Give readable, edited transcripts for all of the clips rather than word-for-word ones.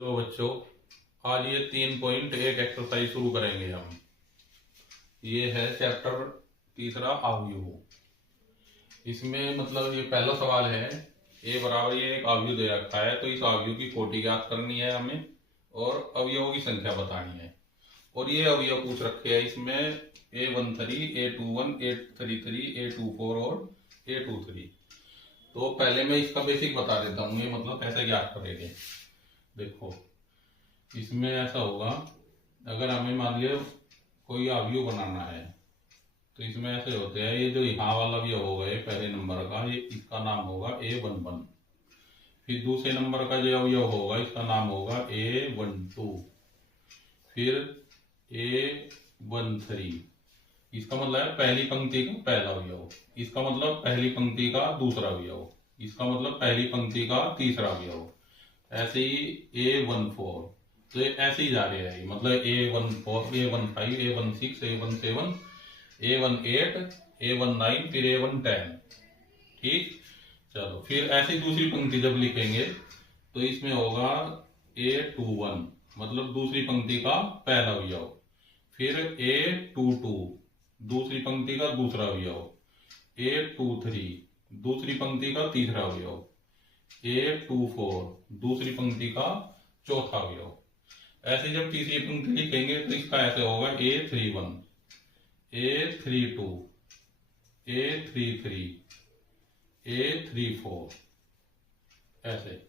तो बच्चों, आज ये 3.1 एक्सरसाइज शुरू करेंगे हम। ये है चैप्टर तीसरा, अवयव। इसमें मतलब ये पहला सवाल है, ए बराबर ये एक अवयव दे रखा है, तो इस अवयव की कोटि ज्ञात करनी है हमें और अवयवों की संख्या बतानी है। और ये अवयव पूछ रखे हैं इसमें A13, A21, A33, A24 और A23। तो पहले मैं इसका बेसिक बता देता हूँ, ये मतलब कैसे ज्ञात करेंगे। देखो, इसमें ऐसा होगा, अगर हमें मान लिया कोई अवयव बनाना है तो इसमें ऐसे होते हैं, ये जो यहाँ वाला अवयव होगा ये पहले नंबर का, ये इसका नाम होगा A11। फिर दूसरे नंबर का जो अवयव होगा इसका नाम होगा A12। फिर A13, इसका मतलब है पहली पंक्ति का पहला अवयव, इसका मतलब पहली पंक्ति का दूसरा अवयव, इसका मतलब पहली पंक्ति का तीसरा अवयव। ऐसे ही A14, तो ये ऐसे ही जा रहे हैं, मतलब A14, A15, A16, A17, A18, A19, फिर A110। ठीक, चलो फिर ऐसी दूसरी पंक्ति जब लिखेंगे तो इसमें होगा A21, मतलब दूसरी पंक्ति का पहला अवयव। फिर A22, दूसरी पंक्ति का दूसरा अवयव। A23, दूसरी पंक्ति का तीसरा अवयव। A24, दूसरी पंक्ति का चौथा अवयव। ऐसे जब तीसरी पंक्ति लिखेंगे तो इसका ऐसे होगा A31, A32, A33, A34, ऐसे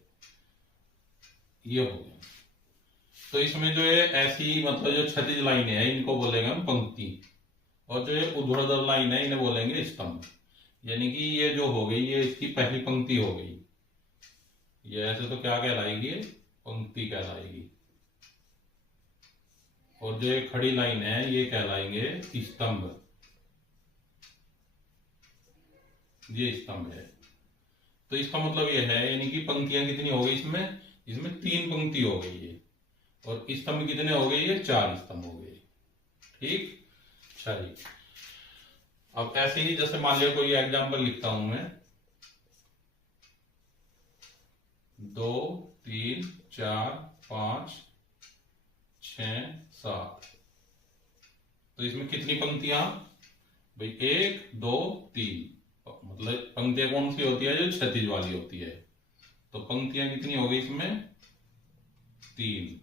ये हो गया। तो इसमें जो है ऐसी मतलब जो क्षैतिज लाइन है इनको बोलेंगे हम पंक्ति, और जो ये ऊर्ध्वाधर लाइन है इन्हें बोलेंगे स्तंभ। यानी कि ये जो हो गई ये इसकी पहली पंक्ति हो गई, ये ऐसे तो क्या कहलाएगी, पंक्ति कहलाएगी। और जो ये खड़ी लाइन है ये कहलाएंगे स्तंभ, ये स्तंभ है। तो इसका मतलब ये है, यानी कि पंक्तियां कितनी हो गई इसमें, इसमें 3 पंक्ति हो गई है, और स्तंभ कितने हो गए, ये 4 स्तंभ हो गए। ठीक, चलिए अब ऐसे ही जैसे मान लिया कोई एग्जाम्पल लिखता हूं मैं, 2, 3, 4, 5, 6, 7। तो इसमें कितनी पंक्तियां भाई, 1, 2, 3। मतलब पंक्तियां कौन सी होती है, जो क्षैतिज वाली होती है। तो पंक्तियां कितनी हो गई इसमें, 3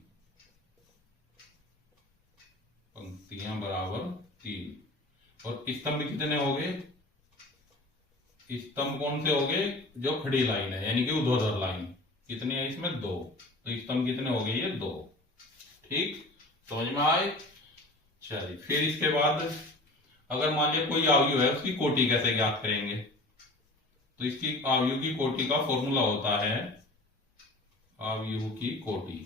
पंक्तियां बराबर 3। और स्तंभ कितने हो गए, स्तंभ कौन से हो गए, जो खड़ी लाइन है यानी कि ऊर्ध्वाधर लाइन। कितनी है इसमें, 2। तो स्तंभ कितने हो गए, ये 2। ठीक, समझ में आए। चलिए फिर इसके बाद अगर मान लिया कोई अवयव है उसकी कोटि कैसे ज्ञात करेंगे। तो इसकी अवयव की कोटि का फॉर्मूला होता है, अवयव की कोटि।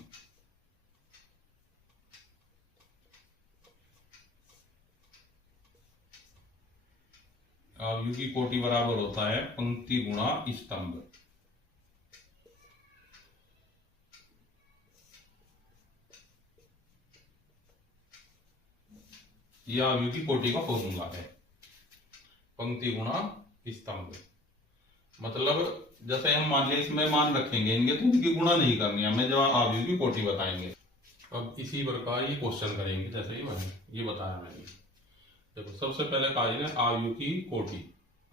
अवयव की कोटि बराबर होता है पंक्ति गुणा स्तंभ। यह अवयव की कोटि का फॉर्मूला है, पंक्ति गुणा स्तंभ। मतलब जैसे हम मान लिया इसमें मान रखेंगे इनके, तो इनकी गुणा नहीं करनी, हमें जो अवयव की कोटि बताएंगे। अब इसी प्रकार ये क्वेश्चन करेंगे, जैसे ही ये बताया मैंने। देखो सबसे पहले कहा है अवयव की कोटि।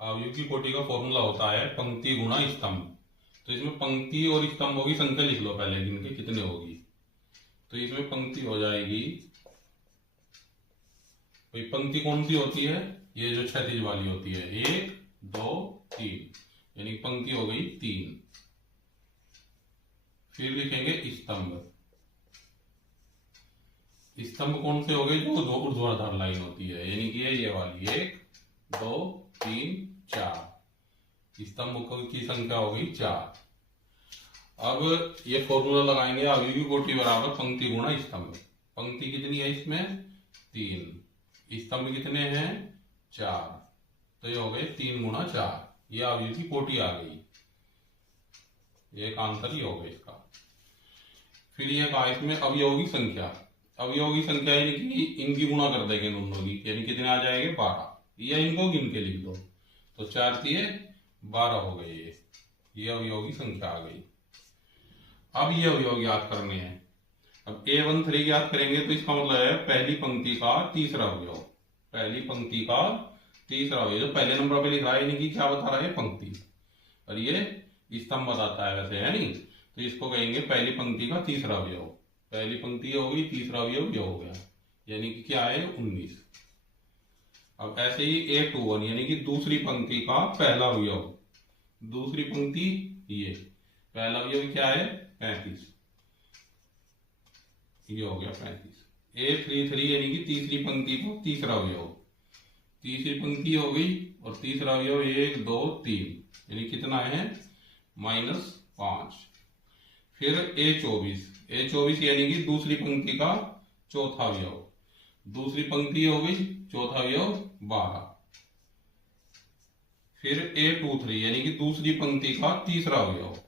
अवयव की कोटि का फॉर्मूला होता है पंक्ति गुणा स्तंभ। तो इसमें पंक्ति और स्तंभों की संख्या लिख लो पहले, इनके कितने होगी। तो इसमें पंक्ति हो जाएगी, भाई पंक्ति कौन सी होती है, ये जो क्षैतिज वाली होती है, 1, 2, 3, यानी पंक्ति हो गई 3। फिर लिखेंगे स्तंभ। स्तंभ कौन से हो गए, जो ऊर्ध्वाधर लाइन होती है, यानी कि ये वाली 1, 2, 3, 4। स्तंभ की संख्या हो गई 4। अब ये फॉर्मूला लगाएंगे, अवयव की कोटि बराबर पंक्ति गुणा स्तंभ। पंक्ति कितनी है इसमें, 3। स्तंभ कितने हैं, 4। तो ये हो गए 3 गुणा 4, ये अवयव की कोटि आ गई। एक आंसर ही हो गया इसका। फिर ये कहा इसमें अवयवों की संख्या। अवयवों की संख्या यानी कि इनकी गुणा कर देंगे दोनों की, यानी कितने आ जाएंगे, 12। या इनको गिन के लिख दो, तो 4 दिए 12 हो गए। ये अवयवों की संख्या आ गई। अब ये अवयव ज्ञात करने हैं। अब A13 ज्ञात करेंगे तो इसका मतलब है पहली पंक्ति का तीसरा अवयव, पहली पंक्ति का तीसरा अवयव। जो पहले नंबर पे लिख रहा है यानी कि क्या बता रहा है, पंक्ति, और ये स्तंभ बताता है वैसे, है नहीं। तो इसको कहेंगे पहली पंक्ति का तीसरा अवयव। पहली पंक्ति हो गई, तीसरा अवयव ये हो गया, यानी कि क्या है 19। अब ऐसे ही A21 यानी कि दूसरी पंक्ति का पहला अवयव, दूसरी पंक्ति ये पहला अवयव क्या है 35, ये हो गया 35। A33 यानी कि तीसरी पंक्ति का तीसरा अवयव, तीसरी पंक्ति हो गई और तीसरा अवयव 1 2 3 यानी कितना है -5। फिर A24 यानी कि दूसरी पंक्ति का चौथा अवयव, दूसरी पंक्ति हो गई चौथा अवयव 12। फिर A23 यानी कि दूसरी पंक्ति का तीसरा अवयव,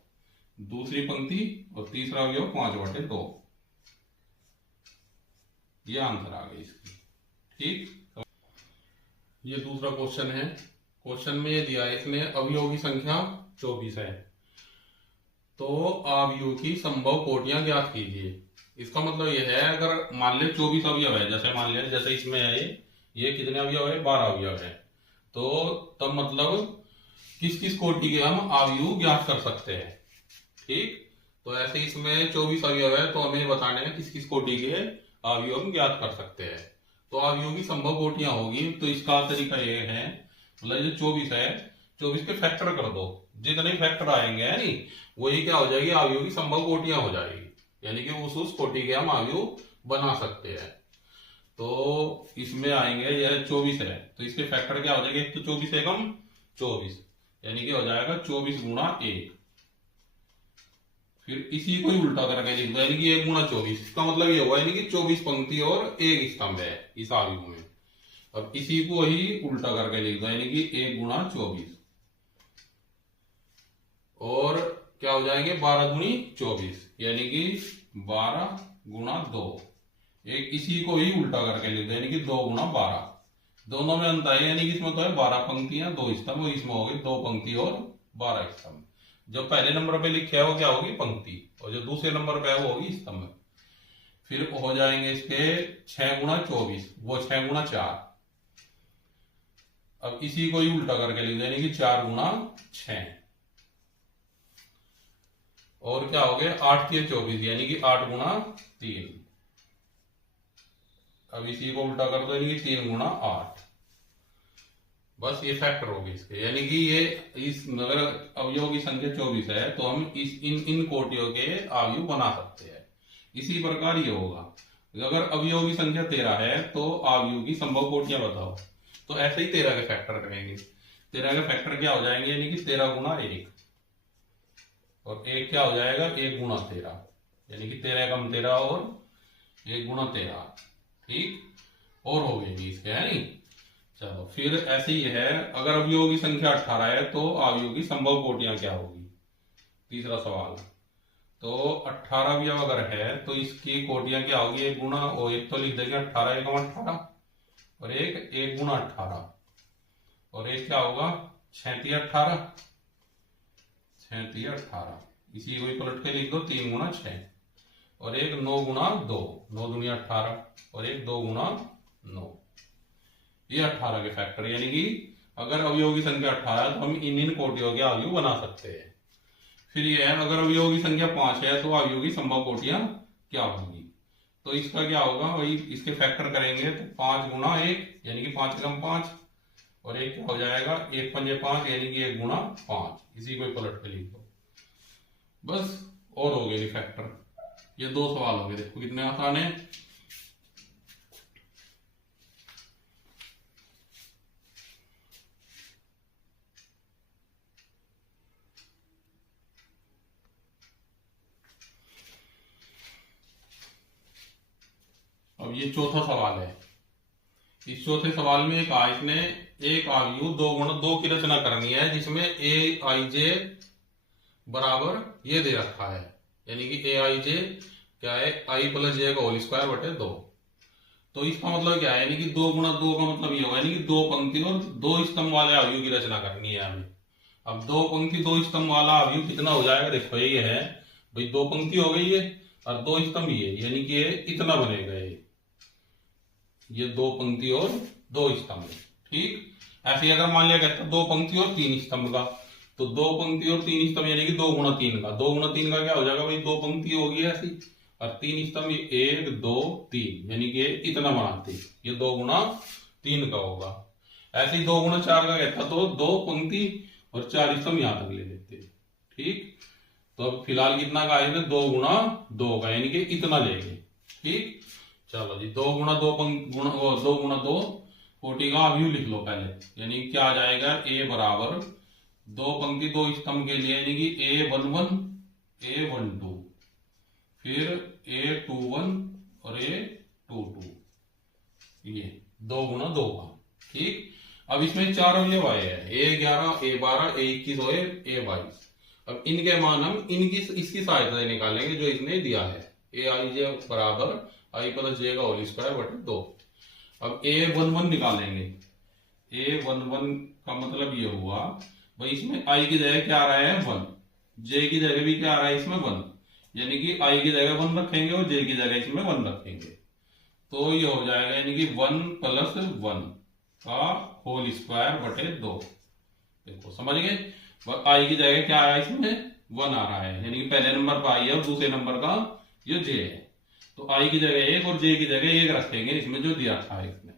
दूसरी पंक्ति और तीसरा अवयव 5/2। ये आंसर आ गई इसकी, ठीक। ये दूसरा क्वेश्चन है। क्वेश्चन में ये दिया है इसने अवयव की संख्या 24 है, तो अवयव की संभव कोटियां ज्ञात कीजिए। इसका मतलब ये है अगर मान ले 24 अवयव है, जैसे मान लिया जैसे इसमें है ये कितने अवयव है 12 अवयव है, तो तब मतलब किस किस कोटि के हम अवयव ज्ञात कर सकते हैं, ठीक। तो ऐसे इसमें 24 अवयव है तो हमें बताने हैं किस किस कोटि के अवयव हम ज्ञात कर सकते हैं। तो अवयव की संभव कोटियां होगी, तो इसका तरीका ये है, मतलब जो 24 है 24 के फैक्टर कर दो, जितने फैक्टर आएंगे है नहीं वही क्या हो जाएगी अवयव की संभव कोटियां हो जाएगी, यानी कि उस कोटि के हम अवयव बना सकते हैं। तो इसमें आएंगे यह 24 है तो इसके फैक्टर क्या हो जाएंगे, एक तो 24 एकम 24 यानी कि हो जाएगा 24 गुणा 1। फिर इसी को ही उल्टा करके लिख दो, यानी कि 1 गुणा 24, इसका मतलब ये हुआ यानी कि 24 पंक्ति और एक स्तंभ है इस अवयव में। अब इसी को ही उल्टा करके लिख दो, यानी कि 1 गुणा 24 और क्या हो जाएंगे 12 गुणी 24 यानी कि 12 गुणा 2। एक इसी को ही उल्टा करके लिख दो, यानी कि 2 गुणा 12। दोनों में अंतर है, यानी कि इसमें तो है 12 पंक्तियां 2 स्तंभ, इसमें हो गई 2 पंक्ति और 12 स्तंभ। जो पहले नंबर पे लिखे है वो क्या होगी पंक्ति, और जो दूसरे नंबर पे है वो होगी स्तंभ। फिर हो जाएंगे इसके 6 गुणा 24, वो 6 गुणा 4। अब इसी को ही उल्टा करके लिख दो, यानी कि 4 गुणा 6 और क्या हो गया 8 के 24 यानी कि 8 गुणा 3। अब इसी को उल्टा कर दो, यानी कि 3 गुणा 8। बस ये फैक्टर हो गए इसके, यानी कि ये इस अगर अवयव की संख्या 24 है तो हम इस इन कोटियों के अवयव बना सकते हैं। इसी प्रकार ये होगा, अगर अवयव की संख्या 13 है तो अवयव की संभव कोटियां बताओ, तो ऐसे ही 13 के फैक्टर करेंगे। 13 के फैक्टर क्या हो जाएंगे, यानी कि 13 गुणा 1 और 1 क्या हो जाएगा 1 गुणा 13 यानी कि 13 कम 13 और 1 गुणा 13, ठीक। और हो गए इसके, है नहीं। चलो फिर ऐसे ही है, अगर अवयव की संख्या 18 है तो अवयव की संभव कोटियां क्या होगी, तीसरा सवाल। तो 18 अवयव अगर है तो इसकी कोटियां क्या होगी, 1 गुणा और 1 तो लिख देंगे 18 एकम 18 और 1 गुणा 18 और 1 क्या होगा 36 18 36 18। इसी को पलट के लिख दो 3 गुणा 6 और 1 9 गुणा 2 9 दूनी 18 और 1 2 गुणा 9। ये 18 के फैक्टर, यानी कि अगर अवयव की संख्या 18 है तो हम इन कोटियों के अवयव बना सकते हैं। फिर ये है अगर अवयव की संख्या 5 है तो अवयव की संभव कोटियां क्या होंगी, तो इसका क्या होगा वही इसके फैक्टर करेंगे तो 5 गुणा 1 यानी कि 5 एकम 5 और 1 क्या हो जाएगा 1 पंजे 5 यानी कि 1 गुणा 5। इसी को पलट के लिख दो, बस और हो गए फैक्टर। ये 2 सवाल हो गए, देखो कितने आसान है। अब ये चौथा सवाल है। इस चौथे सवाल में एक इसने एक अवयव 2 गुणा 2 की रचना करनी है जिसमें ए आई जे बराबर ये दे रखा है, यानी कि ए आई जे क्या है आई प्लस जे का होल स्क्वायर बटे 2। तो इसका मतलब क्या है, यानी कि 2 गुणा 2 का मतलब ये होगा यानी कि 2 पंक्ति और 2 स्तंभ वाले अवयव की रचना करनी है हमें। अब 2 पंक्ति 2 स्तंभ वाला अवयव कितना हो जाएगा, देखो ये है भाई 2 पंक्ति हो गई है, और दो स्तंभ ये, यानी कि ये इतना बनेगा, ये दो पंक्ति और दो स्तंभ। ठीक, ऐसे ही अगर मान लिया कहता दो पंक्ति और तीन स्तंभ का, तो दो पंक्ति और तीन स्तंभ यानी कि 2 गुणा 3 का। 2 गुणा 3 का क्या हो जाएगा भाई, दो पंक्ति होगी ऐसी और तीन स्तंभ, 1 2 3, यानी कि इतना बनाते, ये 2 गुणा 3 का होगा। ऐसे ही 2 गुणा 4 का कहता तो दो पंक्ति और 4 स्तंभ यहां तक ले लेते। ठीक, तो अब फिलहाल कितना का आएगा, 2 गुणा 2 का, यानी कि इतना लेंगे। ठीक, चलो जी, 2 गुणा 2 2 गुणा 2 कोटि का अवयव लिख लो पहले, यानी क्या आ जाएगा, ए बराबर दो पंक्ति दो स्तंभ के लिए, यानी कि A11 A12, फिर A21 और A22, ये 2 गुणा 2 का। ठीक, अब इसमें चार अवयव आए हैं, A11 A12 A21 और A22। अब इनके मान हम इसकी सहायता से निकालेंगे जो इसने दिया है, AIJ बराबर I प्लस J का होल स्क्वायर बटे 2। अब A11 निकालेंगे, A11 का मतलब ये हुआ भाई, इसमें I की जगह क्या आ रहा है 1, J की जगह भी क्या आ रहा है इसमें 1, यानी कि I की जगह 1 रखेंगे और J की जगह इसमें 1 रखेंगे, तो ये हो जाएगा यानी कि 1 प्लस 1 का होल स्क्वायर बटे 2। देखो समझ गए, I की जगह क्या आया इसमें 1 आ रहा है, यानी कि पहले नंबर पर I है और दूसरे नंबर का ये J है, तो I की जगह 1 और J की जगह 1 रखेंगे इसमें जो दिया था इसमें,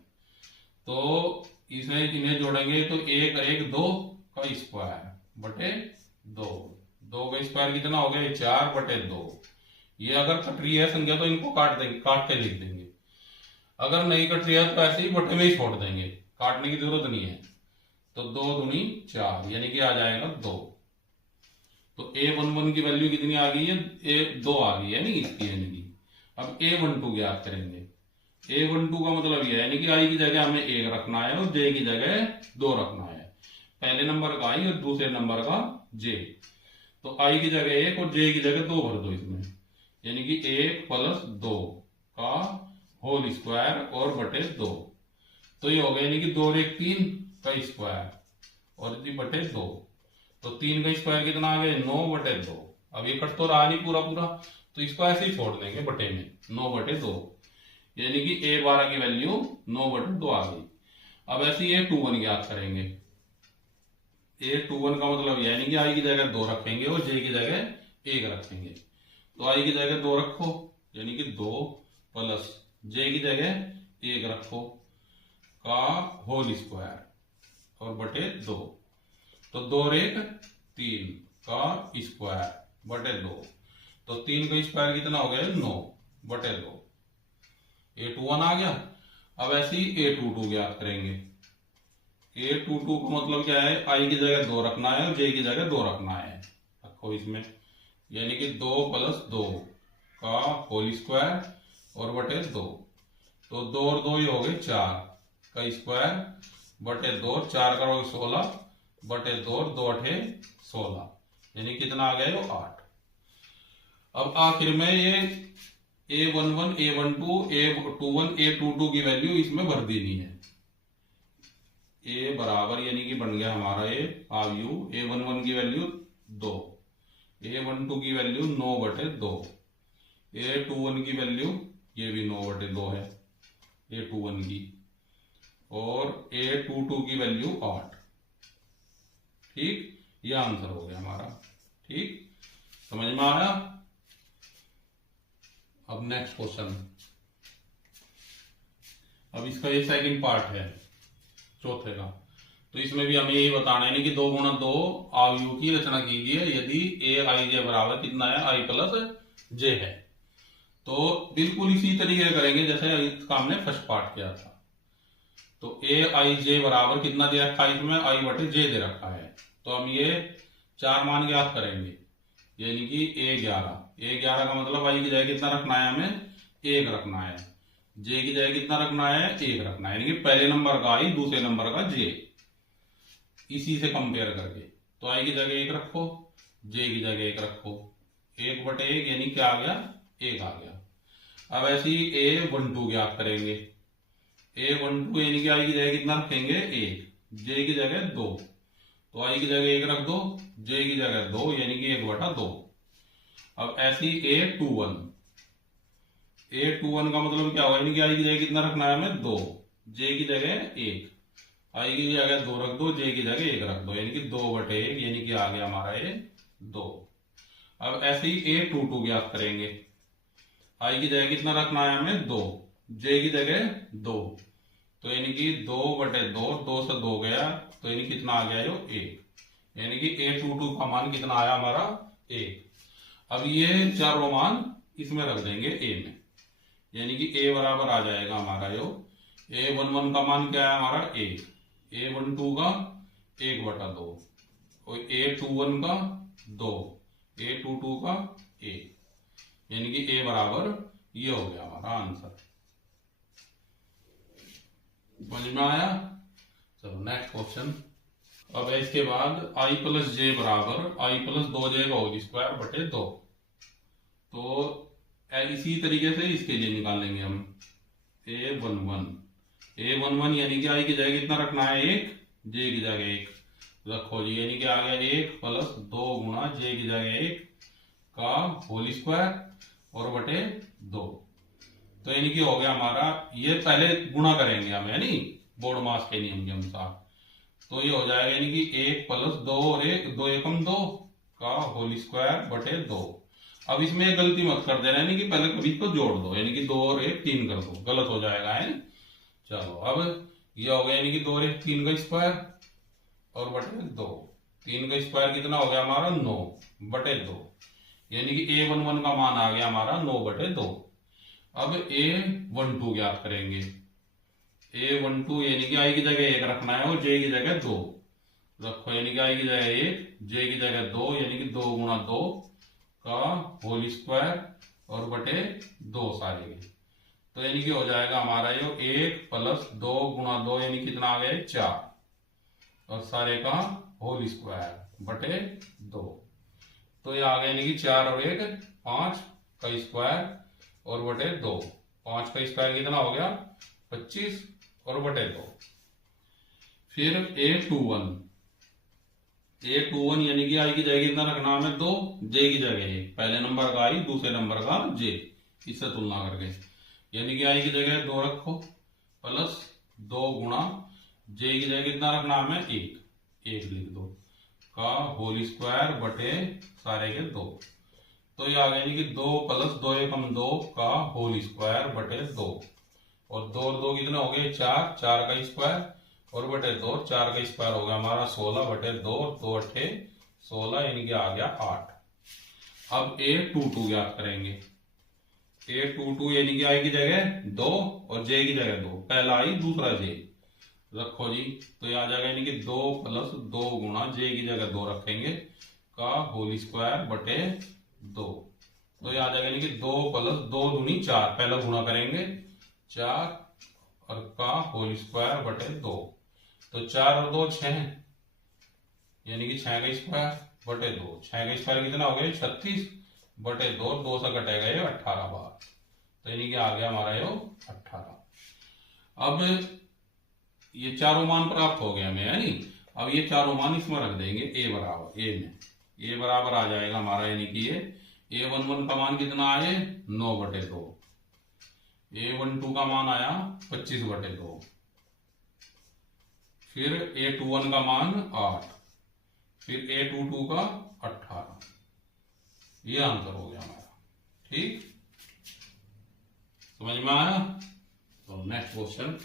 तो इसमें इन्हें जोड़ेंगे तो 1 1 2 का स्क्वायर बटे 2, 2 का स्क्वायर कितना हो गया 4 बटे 2। ये अगर कट रही है संख्या तो इनको काट देंगे, काट के लिख देंगे, अगर नहीं कट रही है तो ऐसे ही बटे में ही छोड़ देंगे, काटने की जरूरत नहीं है। तो 2 दूनी 4, यानी कि आ जाएगा 2। तो A11 की वैल्यू कितनी आ गई है, A2 आ गई है, नहीं इसकी, यानी कि अब A12 ज्ञात करेंगे। A12 का मतलब यह है, यानी कि I की जगह हमें 1 रखना है और J की जगह 2 रखना है, पहले नंबर का I और दूसरे नंबर का J, तो I की जगह 1 और J की जगह 2 भर दो इसमें, यानी कि 1 प्लस 2 का होल स्क्वायर और बटे 2, तो ये हो गया यानी कि 2 1 3 का स्क्वायर और जी बटे 2, तो 3 का स्क्वायर कितना आ गया 9 बटे 2। अब ये कट तो रहा नहीं पूरा पूरा, तो इसको ऐसे ही छोड़ देंगे बटे में, 9 बटे 2, यानी कि A12 की वैल्यू 9 बटे 2 आ गई। अब ऐसे ही A21 ज्ञात करेंगे, A21 का मतलब यानी कि I की जगह 2 रखेंगे और J की जगह 1 रखेंगे, तो I की जगह 2 रखो, यानी कि 2 प्लस J की जगह 1 रखो का होल स्क्वायर और बटे 2, तो 2 1 3 का स्क्वायर बटे 2, तो 3 का स्क्वायर कितना हो गया 9 बटे 2, A21 आ गया। अब ऐसे ही A22 ज्ञात करेंगे, A22 का मतलब क्या है, I की जगह 2 रखना है और J की जगह 2 रखना है, रखो इसमें, यानी कि 2 प्लस 2 का होल स्क्वायर और बटे 2, तो 2 और 2 ये हो गए 4 का स्क्वायर बटे 2, 4 करोगे 16 बटे 2 और 2 8 16, यानी कितना आ गया 8। अब आखिर में ये A11 A12 A21 A22 की वैल्यू इसमें भर देनी है, A बराबर यानी कि बन गया हमारा ये अवयव, A11 की वैल्यू 2, A12 की वैल्यू 9 बटे 2, A21 की वैल्यू ये भी 9 बटे 2 है A21 की, और A22 की वैल्यू 8। ठीक, ये आंसर हो गया हमारा। ठीक, समझ में आया। अब नेक्स्ट क्वेश्चन, अब इसका ये सेकंड पार्ट है चौथे का, तो इसमें भी हमें यही बताना है कि 2 गुणा 2 अवयव की रचना कीजिए यदि AIJ बराबर कितना है I प्लस J है, तो बिल्कुल इसी तरीके करेंगे जैसे इसका हमने फर्स्ट पार्ट किया था। तो AIJ बराबर कितना दे रखा है इसमें, I बटे J दे रखा है, तो हम ये 4 मान ज्ञात करेंगे, यानी कि A11 का मतलब I की जगह कितना रखना है हमें 1 रखना है, J की जगह कितना रखना है 1 रखना है, यानी कि पहले नंबर का I दूसरे नंबर का J, इसी से कंपेयर करके, तो I की जगह 1 रखो J की जगह 1 रखो, 1 बटे 1 यानी क्या आ गया 1 आ गया। अब ऐसे ही A12 ज्ञात करेंगे, A12 यानी कि I की जगह कितना रखेंगे 1, J की जगह 2, तो I की जगह 1 रख दो, J की जगह 2 यानी कि 1 बटा 2। अब ऐसे ही A21 A21 का मतलब क्या होगा, यानी कि आई की जगह कितना रखना है हमें 2, जे की जगह 1, आई की जगह 2 रख दो, जे की जगह 1 रख दो, यानी कि 2/1, यानी कि आ गया हमारा ये 2। अब ऐसे ही A22 ज्ञात करेंगे। आई की जगह कितना रखना है हमें 2, जे की जगह 2, तो यानी कि 2/2, 2 से 2 गया, तो यानी कितना आ गया जो 1, यानी कि A22 का मान कितना आया हमारा 1। अब ये चारों मान इसमें रख देंगे ए में, यानी कि ए बराबर आ जाएगा हमारा जो A11 का मान क्या है हमारा 1, A12 का 1/2 और A21 का 2, A22 का 1, यानी कि ए बराबर ये हो गया हमारा आंसर। समझ में आया? चलो नेक्स्ट क्वेश्चन। अब इसके बाद i प्लस जे बराबर i प्लस 2j का होल स्क्वायर बटे 2। तो इसी तरीके से इसके लिए निकालेंगे हम A11 यानी कि i की जगह कितना रखना है 1, j की जगह 1 रखो जी, यानी कि आ गया 1 प्लस 2 गुणा j की जगह 1 का होल स्क्वायर और बटे 2। तो यानी कि हो गया हमारा, ये पहले गुणा करेंगे हम यानी बोर्ड मास के नियम के अनुसार, तो ये हो जाएगा यानी कि 1 प्लस 2 और 1 2 एकम 2 का होल स्क्वायर बटे 2। अब इसमें गलती मत कर देना, यानी कि पहले कभी तो जोड़ दो, यानी कि 2 और 1 3 कर दो, गलत हो जाएगा है। चलो अब ये हो गया यानी कि 2 और 1 3 का स्क्वायर और बटे 2, 3 का स्क्वायर कितना हो गया हमारा 9 बटे 2, यानी कि A11 का मान आ गया हमारा 9/2। अब A12 ज्ञात करेंगे। A12 यानी कि आई की जगह 1 रखना है और जे की जगह 2 रखो, यानी कि आई की जगह 1, जे की जगह 2, यानी कि 2 गुणा 2 का होल स्क्वायर और बटे 2 सारे के। तो यानी कि हो जाएगा हमारा ये 1 प्लस 2 गुणा 2, यानी कितना आ गया 4 और सारे का होल स्क्वायर बटे 2। तो ये आ गया यानी कि 4 और 1 5 का स्क्वायर और बटे 2, 5 का स्क्वायर कितना हो गया 25 और बटे 2। फिर A21 यानी कि आई की जगह कितना रखना हमें 2, जे की जगह 1, पहले नंबर का आई दूसरे नंबर का जे, इससे तुलना करके, यानी कि आई की जगह 2 रखो प्लस 2 गुणा जे की जगह कितना रखना हमें 1 लिख दो का होल स्क्वायर बटे सारे के 2। तो ये आ गया यानी कि 2 प्लस 2 एकम 2 का होल स्क्वायर बटे 2 और 2 और 2 कितने हो गए 4, 4 का स्क्वायर और बटे 2, 4 का स्क्वायर हो गया हमारा 16 बटे 2, 2 अट्ठे 16, यानी कि आ गया 8। अब A22 ज्ञात करेंगे। A22 यानी कि आई की जगह 2 और जे की जगह 2, पहला आई दूसरा जे रखो जी, तो ये आ जाएगा यानी कि 2 प्लस 2 गुणा जे की जगह 2 रखेंगे का होल स्क्वायर बटे 2। तो ये आ जाएगा यानी कि 2 प्लस 2 दूनी 4, पहला गुणा करेंगे 4 और का होल स्क्वायर बटे 2। तो 4 और 2 6, यानी कि 6 का स्क्वायर बटे 2, 6 का स्क्वायर कितना हो गया 36 बटे 2, 2 से कटेगा ये 18 बार, तो यानी कि आ गया हमारा ये 18। अब ये चारों मान प्राप्त हो गए हमें, यानी अब ये चारों मान इसमें रख देंगे ए बराबर, ए में ए बराबर आ जाएगा हमारा, यानी कि ये A11 का मान कितना आए 9/2, A12 का मान आया 25/2, फिर A21 का मान 8, फिर A22 का 18। ये आंसर हो गया हमारा। ठीक, समझ में आया? तो नेक्स्ट क्वेश्चन।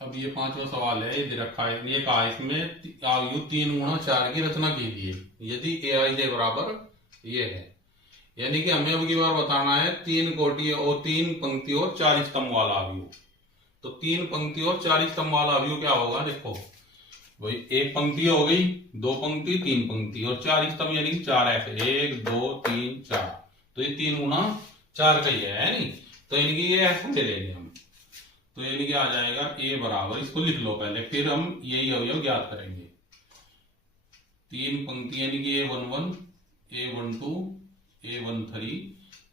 अब ये 5वां सवाल है, ये दे रखा है, ये कहा इसमें आयु 3 गुणा 4 की रचना कीजिए यदि Aij बराबर ये है, यानी कि हमें अब की बार बताना है 3 कोटि और 3 पंक्ति और 4 स्तंभ वाला अवयव। तो 3 पंक्ति और 4 स्तंभ वाला अवयव क्या होगा, देखो भाई, एक पंक्ति हो गई, 2 पंक्ति 3 पंक्ति और 4 स्तंभ, यानी कि 4 ऐसे 1 2 3 4, तो ये 3 गुणा 4 का ही है नहीं, तो यानी कि ये ऐसे ले लेंगे हम, तो यानी कि आ जाएगा ए बराबर, इसको लिख लो पहले, फिर हम यही अवयव ज्ञात करेंगे। 3 पंक्ति यानी कि A11 A12 A13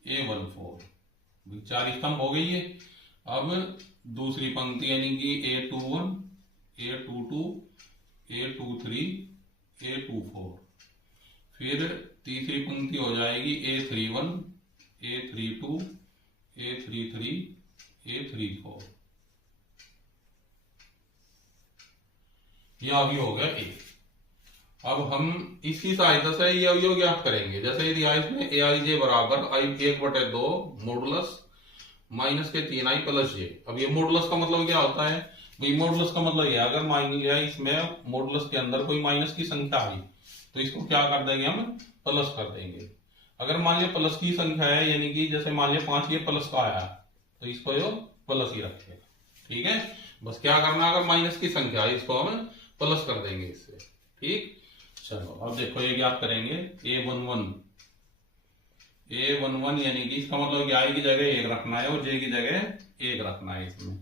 A14, 4 स्तंभ हो गई है। अब दूसरी पंक्ति यानी कि A21 A22 A23 A24, फिर तीसरी पंक्ति हो जाएगी A31, A32, A33, A34। ये अभी हो गया ए। अब हम इसी सहायता से ये अवयव ज्ञात करेंगे। जैसे दिया इसमें AIJ बराबर I1/2 मॉडुलस माइनस के 3i प्लस जे। अब ये मॉडुलस का मतलब क्या होता है भाई? मॉडुलस का मतलब ये अगर मान लिया इसमें मॉडुलस के अंदर कोई माइनस की संख्या आई तो इसको क्या कर देंगे हम? प्लस कर देंगे। अगर मान लिया प्लस की संख्या है, यानी कि जैसे मान लिया 5 ये प्लस का आया तो इसको यो प्लस ही रखेगा। ठीक है, बस क्या करना, अगर माइनस की संख्या है इसको हम प्लस कर देंगे इससे। ठीक, चलो अब देखो ये ज्ञात करेंगे। A11 यानी कि इसका मतलब आई की जगह 1 रखना है और जे की जगह 1 रखना है इसमें।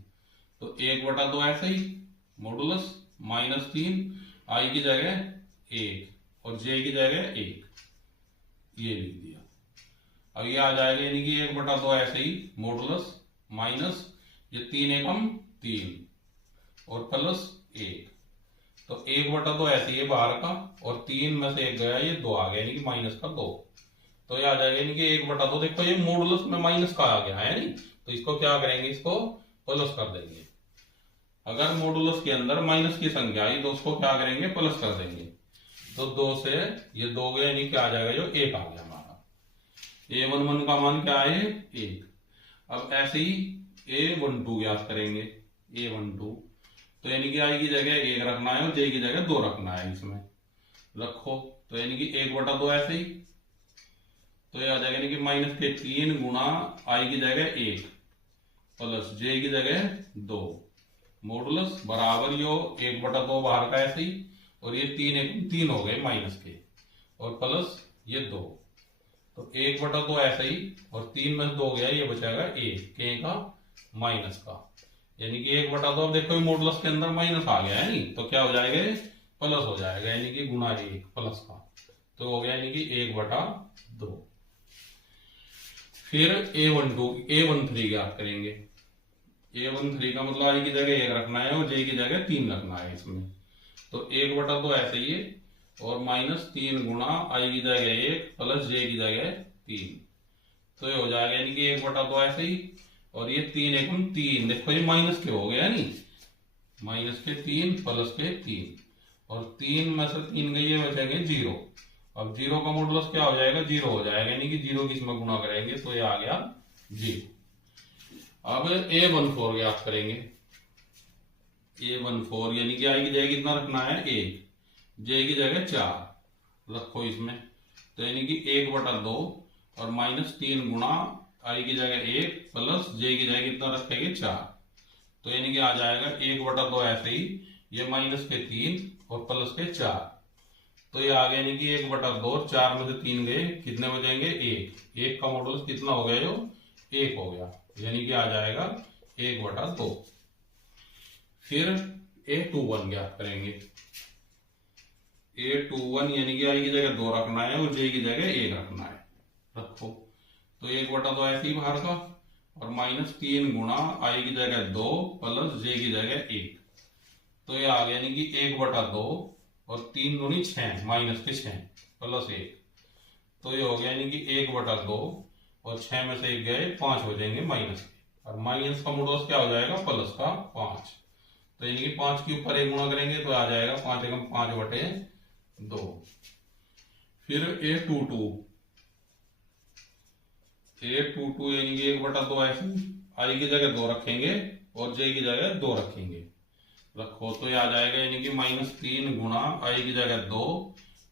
तो 1/2 ऐसे ही मॉडुलस -3 आई की जगह 1 और जे की जगह 1, ये लिख दिया। अब ये आ जाएगा यानी कि 1/2 ऐसे ही मॉडुलस माइनस ये 3 एकम 3 और प्लस 1। तो 1/2 ऐसे ही है बाहर का और 3 में से 1 गया, ये 2 आ गया यानी कि -2। तो ये आ जाएगा यानी कि 1/2। देखो ये मॉडुलस में माइनस का आ गया है नहीं, तो इसको क्या करेंगे? इसको प्लस कर देंगे। अगर मॉडुलस के अंदर माइनस की संख्या आई तो उसको क्या करेंगे? प्लस कर देंगे। तो 2 से ये 2 गया यानी क्या आ जाएगा? जो 1 आ गया हमारा। A11 का मान क्या है? 1। अब ऐसे ही A12 ज्ञात करेंगे। A12 तो यानी कि आई की जगह 1 रखना है और जे की जगह 2 रखना है, इसमें रखो। तो यानी कि 1/2 ऐसे ही, तो ये आ जाएगा यानी कि -3 गुणा आई की जगह 1 प्लस जे की जगह 2 मॉडुलस बराबर यो 1/2 बाहर का ऐसे ही और ये 3 हो गए माइनस के और प्लस ये 2। तो 1/2 ऐसे ही और 3 में से 2 गया, ये बचाएगा 1 के का माइनस का, यानी कि 1/2। अब देखो मॉडुलस के अंदर माइनस आ गया है नहीं, तो क्या हो जाएगा? प्लस हो जाएगा, यानी कि गुणा 1 प्लस का, तो हो गया यानी कि 1/2। फिर A13 ज्ञात करेंगे। A13 का मतलब आई की जगह 1 रखना है और जे की जगह 3 रखना है इसमें। तो 1/2 ऐसे ही है और -3 गुणा आई की जगह 1 प्लस जे की जगह 3, तो ये हो जाएगा यानी कि 1/2 ऐसे ही और ये 3 एकम 3। देखो ये माइनस के हो गया नहीं, -3 प्लस के 3 और 3 में से 3 गई है, बचेंगे 0। अब 0 का मॉडुलस क्या हो जाएगा? 0 हो जाएगा, यानी कि 0 की इसमें गुणा करेंगे तो ये आ गया 0। अब A14 ज्ञात करेंगे। A14 यानी कि आई की जगह कितना रखना है? 1, जे की जगह 4 रखो इसमें। तो यानी कि 1/2 और -3 गुणा आई की जगह 1 प्लस जे की जगह कितना रखेंगे? 4। तो यानी कि आ जाएगा 1/2 ऐसे ही, ये -3 और प्लस के 4, तो ये आ गया यानी कि 1/2। 4 में से 3 गए, कितने बचेंगे? 1 का मॉडुलस कितना हो गया? जो 1 हो गया, यानी कि आ जाएगा 1/2। फिर A21 ज्ञात करेंगे। A21 यानी कि आई की जगह 2 रखना है और जे की जगह 1 रखना है, रखो। तो 1/2 ऐसे ही बाहर का और -3 गुणा आई की जगह 2 प्लस जे की जगह 1, तो ये आ गया यानी कि 1/2 और 3 दूनी 6 -6 प्लस 1, तो ये हो गया यानी कि 1/2 और 6 में से 1 गए, 5 हो जाएंगे माइनस के, और माइनस का मॉडुलस क्या हो जाएगा? प्लस का 5। तो यानी कि 5 के ऊपर 1 गुणा करेंगे तो आ जाएगा 5 एकम 5/2। फिर A22 यानी कि 1/2 ऐसे आई की जगह 2 रखेंगे और जे की जगह 2 रखेंगे, रखो। तो ये आ जाएगा यानी कि -3 गुणा आई की जगह 2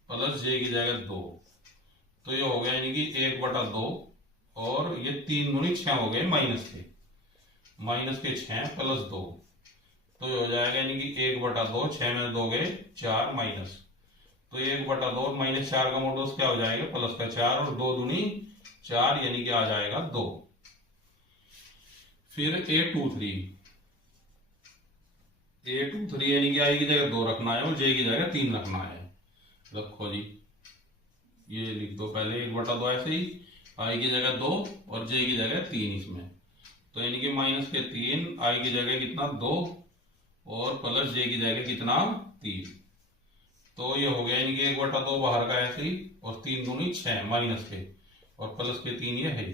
प्लस जे की जगह 2, तो ये हो गया यानी कि 1/2 और ये 3 दूनी 6 हो गए माइनस के 6 प्लस 2, तो ये हो जाएगा यानी कि 1/2, 6 में 2 गए 4 माइनस, तो 1/2 और -4 का मॉडुलस क्या हो जाएगा? प्लस का 4 और 2 दूनी 4, यानी कि आ जाएगा 2। फिर A23 यानी कि आई की जगह 2 रखना है और जे की जगह 3 रखना है, रखो जी। ये लिख दो पहले 1/2 ऐसे ही, आई की जगह 2 और जे की जगह 3 इसमें, तो यानी कि -3 आई की जगह कितना? 2 और प्लस जे की जगह कितना? 3, तो ये हो गया यानी कि 1/2 बाहर का ऐसे ही, और 3 दूनी 6 माइनस के, और प्लस के 3 ये है ही।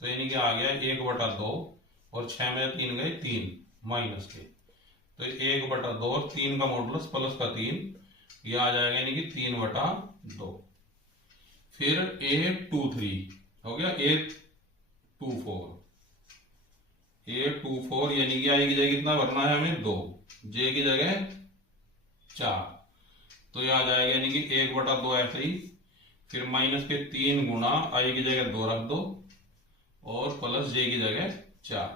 तो यानी कि आ गया 1/2, और 6 में 3 गए 3 माइनस के, तो 1/2 और 3 का मॉडुलस प्लस का 3, ये आ जाएगा यानी कि 3/2। फिर A23 हो गया, A24 यानी कि आई की जगह कितना भरना है हमें 2, जे की जगह 4, तो ये आ जाएगा यानी कि 1/2 ऐसे ही। फिर माइनस के 3 गुना आई की जगह 2 रख दो, और प्लस जे की जगह 4,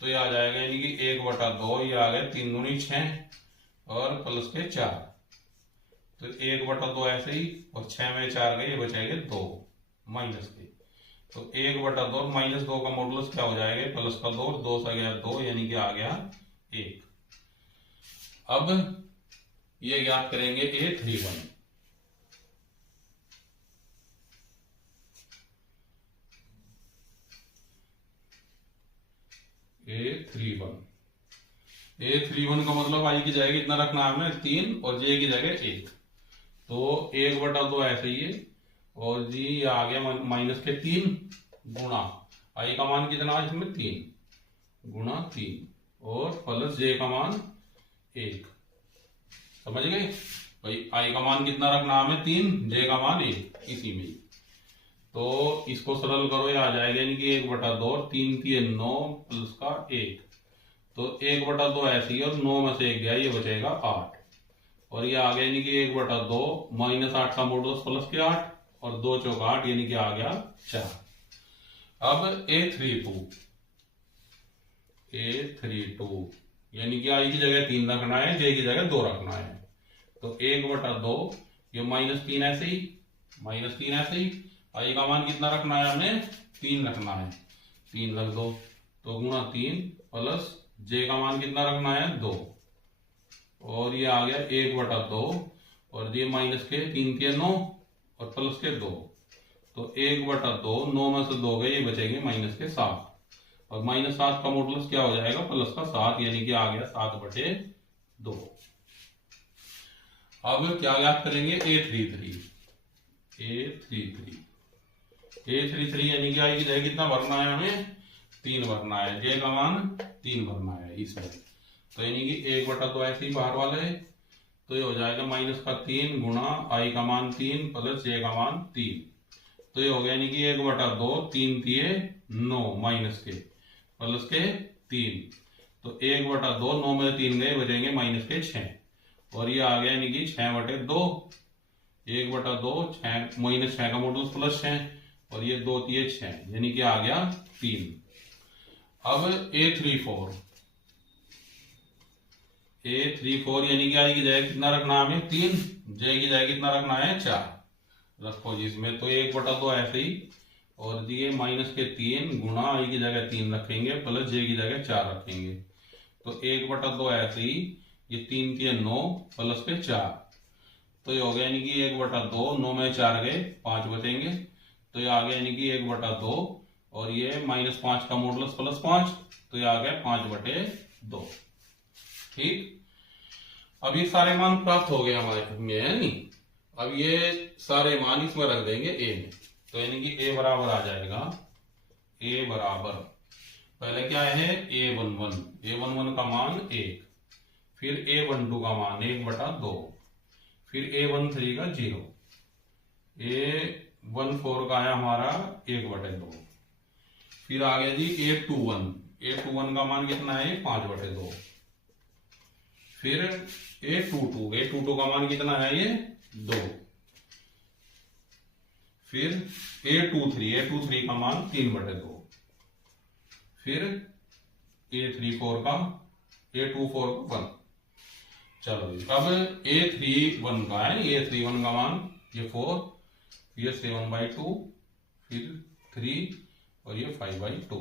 तो ये आ जाएगा यानी कि 1/2, ये आ गया 3 दूनी 6, और प्लस के 4, तो 1/2 ऐसे ही, और 6 में 4 गए, ये बचेंगे 2 माइनस के, तो 1/2 और -2 का मॉडुलस क्या हो जाएगा, प्लस का 2, 2 से गया 2, यानी कि आ गया 1। अब ये ज्ञात करेंगे A31। A31 का मतलब आई की जगह कितना रखना है हमें 3, और जे की जगह 1, तो 1/2 ऐसे ही है, और जी ये आ गया माइनस के 3 गुना आई का मान कितना है इसमें 3 गुना 3, और प्लस जे का मान 1। समझ गए भाई, आई का मान कितना रखना हमें 3, जे का मान 1 इसी में। तो इसको सरल करो, ये आ जाएगा यानी कि 1/2, और 3 3 9 प्लस का 1, तो 1/2 ऐसे ही, और 9 में से 1 गया, ये बचेगा 8, और ये आ गया यानी कि 1/2 -8 का मॉडुलस प्लस के 8, और 2 चौका 8, यानी कि आ गया 4। अब A32 यानी कि आई की जगह 3 रखना है, जे की जगह 2 रखना है, तो 1/2, ये -3 ऐसे ही, -3 ऐसे ही, आई का मान कितना रखना है हमें 3 रखना है, 3 रख दो, तो गुना 3, प्लस जे का मान कितना रखना है 2, और ये आ गया 1/2, और ये माइनस के 3 3 9, और प्लस के 2, तो 1/2, 9 में से 2 गए, ये बचेंगे माइनस के 7, और -7 का मॉडुलस क्या हो जाएगा प्लस का 7, यानी कि आ गया 7/2। अब क्या ज्ञात करेंगे A33 यानी कि आई की जगह कितना भरना है हमें 3 भरना है, जे का मान 3 भरना है इसमें, तो यानी कि 1/2 ऐसे ही बाहर वाला है, तो ये हो जाएगा माइनस का 3 गुना आई का मान 3 प्लस जे का मान 3, तो ये हो गया यानी कि 1/2, 3 3 9 माइनस के, प्लस के 3, तो 1/2, 9 में 3 गए, बचेंगे माइनस के 6, और ये आ गया यानी कि 6/2, 1/2 6 -6 का मॉडुलस प्लस 6, और ये 2 3 6, यानी कि आ गया 3। अब A34 यानी कि आई की जगह कितना रखना है हमें 3, जे की जगह कितना रखना है 4 रखो जिसमें, तो 1/2 ऐसे ही, और दिए माइनस के 3 गुना आई की जगह 3 रखेंगे, प्लस जे की जगह 4 रखेंगे, तो 1/2 ऐसे ही, ये 3 3 9 प्लस के 4, तो ये हो गया यानी कि 1/2, 9 में 4 गए, 5 बचेंगे, तो ये आ गया यानी कि 1/2, और ये -5 का मॉडुलस प्लस 5, तो ये आ गया 5/2। ठीक, अब ये सारे मान प्राप्त हो गए हमारे में, है नहीं। अब ये सारे मान इसमें रख देंगे ए में, तो यानी कि ए बराबर आ जाएगा, ए बराबर पहले क्या है A11 का मान 1, फिर A12 का मान 1/2, फिर A13 का 0, A14 का है हमारा 1/2, फिर आ गया जी A21 का मान कितना है 5/2, फिर A22 का मान कितना है ये 2, फिर A23 का मान 3/2, फिर A24 का 1। चलो अब A31 का है, A31 का मान ये 4, ये 7/2, फिर 3, और ये 5/2,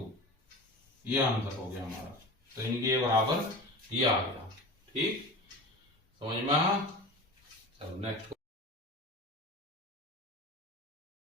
ये आंसर हो गया हमारा, तो यानी कि ये बराबर ये आ गया। ठीक, समझ में आ? चलो नेक्स्ट।